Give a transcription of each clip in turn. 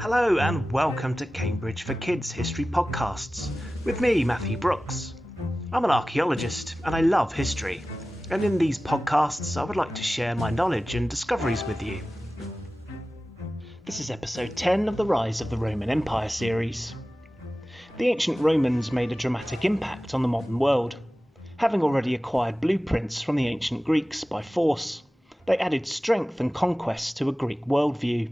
Hello and welcome to Cambridge for Kids History Podcasts with me, Matthew Brooks. I'm an archaeologist and I love history, and in these podcasts I would like to share my knowledge and discoveries with you. This is episode 10 of the Rise of the Roman Empire series. The ancient Romans made a dramatic impact on the modern world. Having already acquired blueprints from the ancient Greeks by force, they added strength and conquest to a Greek worldview.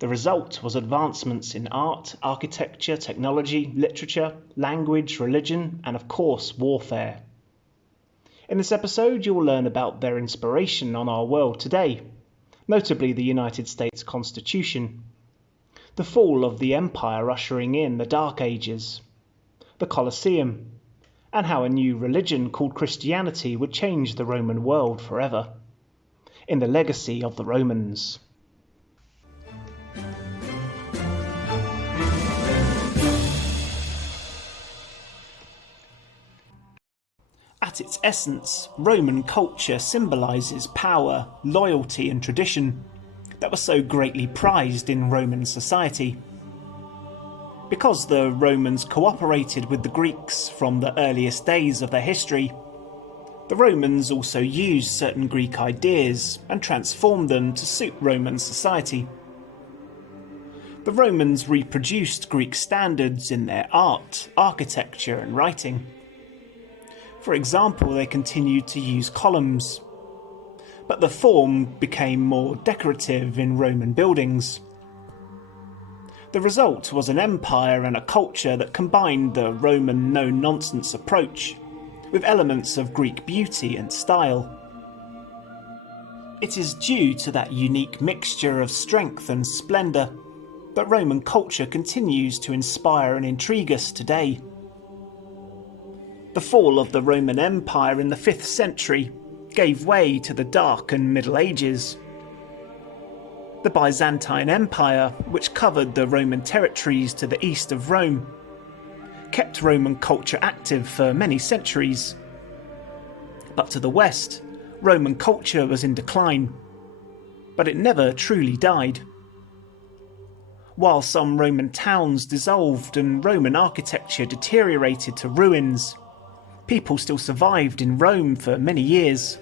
The result was advancements in art, architecture, technology, literature, language, religion, and of course warfare. In this episode you will learn about their inspiration on our world today, notably the United States Constitution, the fall of the empire ushering in the Dark Ages, the Colosseum, and how a new religion called Christianity would change the Roman world forever, in the legacy of the Romans. At its essence, Roman culture symbolises power, loyalty and tradition that were so greatly prized in Roman society. Because the Romans cooperated with the Greeks from the earliest days of their history, the Romans also used certain Greek ideas and transformed them to suit Roman society. The Romans reproduced Greek standards in their art, architecture and writing. For example, they continued to use columns, but the form became more decorative in Roman buildings. The result was an empire and a culture that combined the Roman no-nonsense approach with elements of Greek beauty and style. It is due to that unique mixture of strength and splendour that Roman culture continues to inspire and intrigue us today. The fall of the Roman Empire in the 5th century gave way to the Dark and Middle Ages. The Byzantine Empire, which covered the Roman territories to the east of Rome, kept Roman culture active for many centuries. But to the west, Roman culture was in decline, but it never truly died. While some Roman towns dissolved and Roman architecture deteriorated to ruins, people still survived in Rome for many years.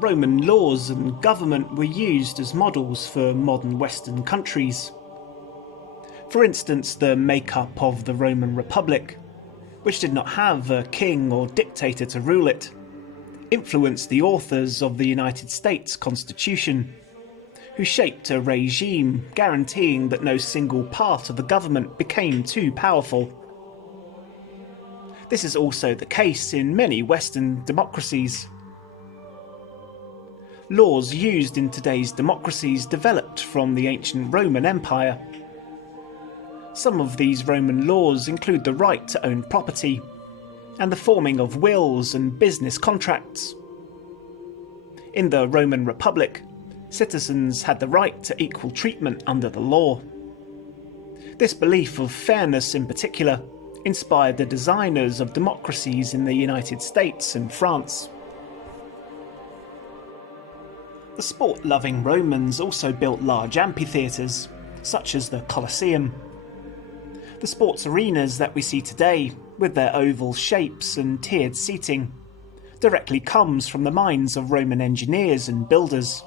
Roman laws and government were used as models for modern Western countries. For instance, the makeup of the Roman Republic, which did not have a king or dictator to rule it, influenced the authors of the United States Constitution, who shaped a regime guaranteeing that no single part of the government became too powerful. This is also the case in many Western democracies. Laws used in today's democracies developed from the ancient Roman Empire. Some of these Roman laws include the right to own property, and the forming of wills and business contracts. In the Roman Republic, citizens had the right to equal treatment under the law. This belief of fairness in particular inspired the designers of democracies in the United States and France. The sport-loving Romans also built large amphitheatres, such as the Colosseum. The sports arenas that we see today, with their oval shapes and tiered seating, directly comes from the minds of Roman engineers and builders.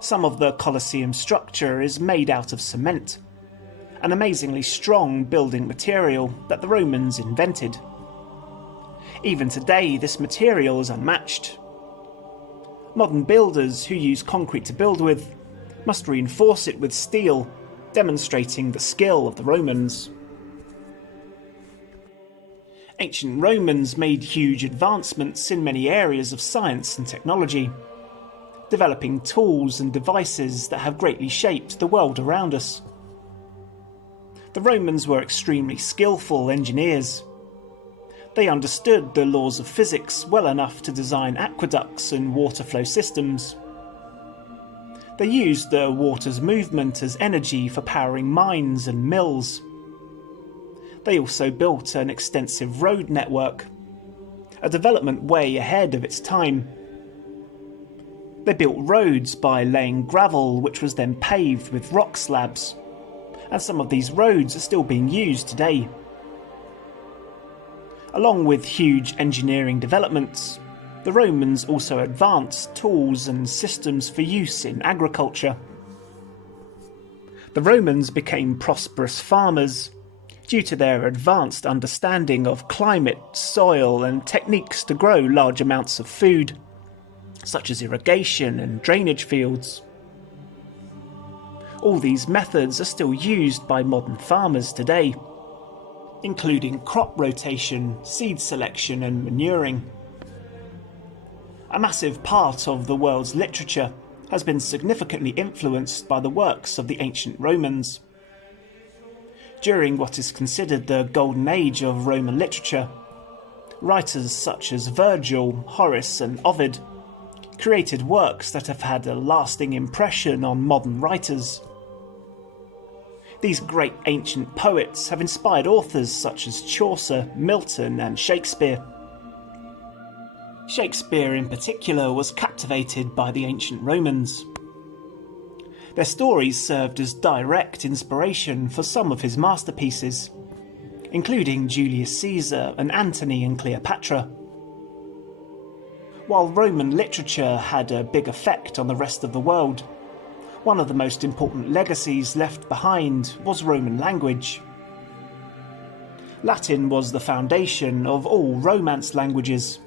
Some of the Colosseum structure is made out of cement, an amazingly strong building material that the Romans invented. Even today, this material is unmatched. Modern builders who use concrete to build with must reinforce it with steel, demonstrating the skill of the Romans. Ancient Romans made huge advancements in many areas of science and technology, developing tools and devices that have greatly shaped the world around us. The Romans were extremely skillful engineers. They understood the laws of physics well enough to design aqueducts and water flow systems. They used the water's movement as energy for powering mines and mills. They also built an extensive road network, a development way ahead of its time. They built roads by laying gravel which was then paved with rock slabs, and some of these roads are still being used today. Along with huge engineering developments, the Romans also advanced tools and systems for use in agriculture. The Romans became prosperous farmers due to their advanced understanding of climate, soil, and techniques to grow large amounts of food, such as irrigation and drainage fields. All these methods are still used by modern farmers today, including crop rotation, seed selection, and manuring. A massive part of the world's literature has been significantly influenced by the works of the ancient Romans. During what is considered the golden age of Roman literature, writers such as Virgil, Horace, and Ovid created works that have had a lasting impression on modern writers. These great ancient poets have inspired authors such as Chaucer, Milton, and Shakespeare. Shakespeare in particular was captivated by the ancient Romans. Their stories served as direct inspiration for some of his masterpieces, including Julius Caesar and Antony and Cleopatra. While Roman literature had a big effect on the rest of the world, one of the most important legacies left behind was Roman language. Latin was the foundation of all Romance languages,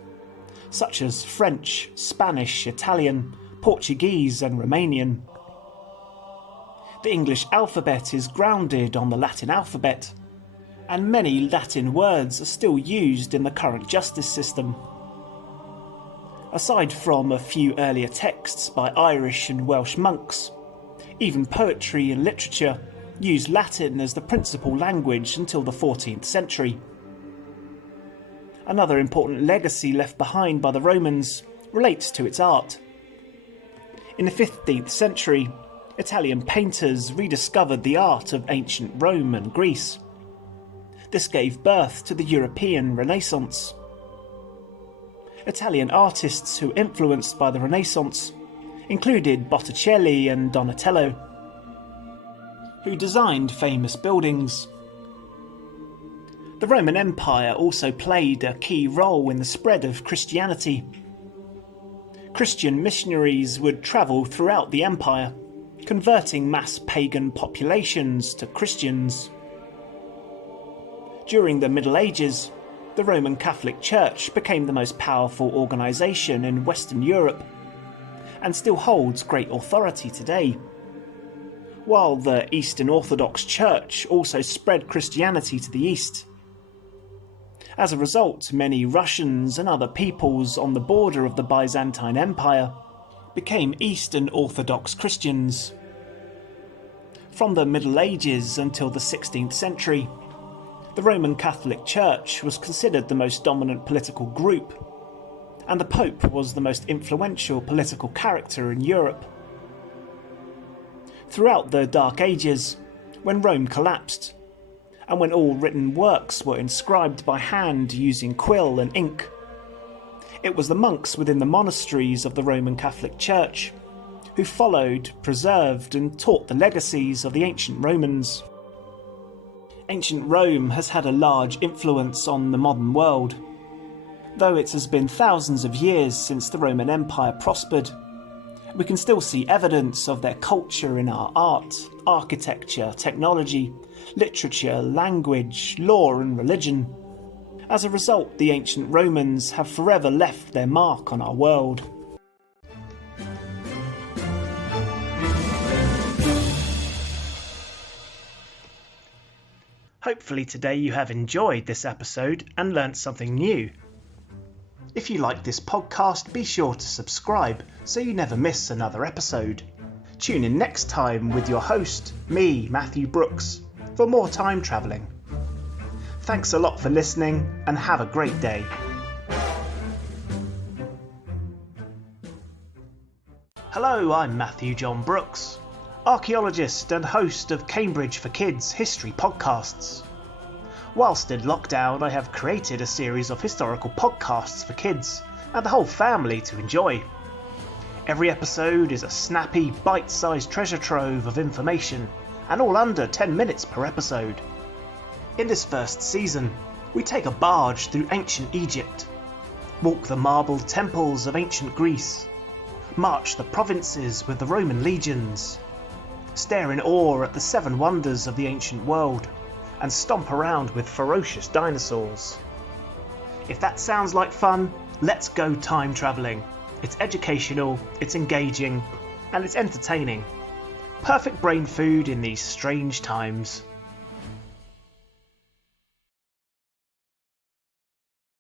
such as French, Spanish, Italian, Portuguese, and Romanian. The English alphabet is grounded on the Latin alphabet, and many Latin words are still used in the current justice system. Aside from a few earlier texts by Irish and Welsh monks, even poetry and literature used Latin as the principal language until the 14th century. Another important legacy left behind by the Romans relates to its art. In the 15th century, Italian painters rediscovered the art of ancient Rome and Greece. This gave birth to the European Renaissance. Italian artists who were influenced by the Renaissance included Botticelli and Donatello, who designed famous buildings. The Roman Empire also played a key role in the spread of Christianity. Christian missionaries would travel throughout the empire, converting mass pagan populations to Christians. During the Middle Ages, the Roman Catholic Church became the most powerful organisation in Western Europe, and still holds great authority today. While the Eastern Orthodox Church also spread Christianity to the east. As a result, many Russians and other peoples on the border of the Byzantine Empire became Eastern Orthodox Christians. From the Middle Ages until the 16th century, the Roman Catholic Church was considered the most dominant political group, and the Pope was the most influential political character in Europe. Throughout the Dark Ages, when Rome collapsed, and when all written works were inscribed by hand using quill and ink, it was the monks within the monasteries of the Roman Catholic Church who followed, preserved, and taught the legacies of the ancient Romans. Ancient Rome has had a large influence on the modern world. Though it has been thousands of years since the Roman Empire prospered, we can still see evidence of their culture in our art, architecture, technology, literature, language, law, and religion. As a result, the ancient Romans have forever left their mark on our world. Hopefully today you have enjoyed this episode and learnt something new. If you like this podcast, be sure to subscribe so you never miss another episode. Tune in next time with your host, me, Matthew Brooks, for more time travelling. Thanks a lot for listening and have a great day. Hello, I'm Matthew John Brooks, archaeologist and host of Cambridge for Kids history podcasts. Whilst in lockdown, I have created a series of historical podcasts for kids and the whole family to enjoy. Every episode is a snappy, bite-sized treasure trove of information, and all under 10 minutes per episode. In this first season, we take a barge through ancient Egypt, walk the marble temples of ancient Greece, march the provinces with the Roman legions, stare in awe at the 7 wonders of the ancient world, and stomp around with ferocious dinosaurs. If that sounds like fun, let's go time travelling. It's educational, it's engaging, and it's entertaining. Perfect brain food in these strange times.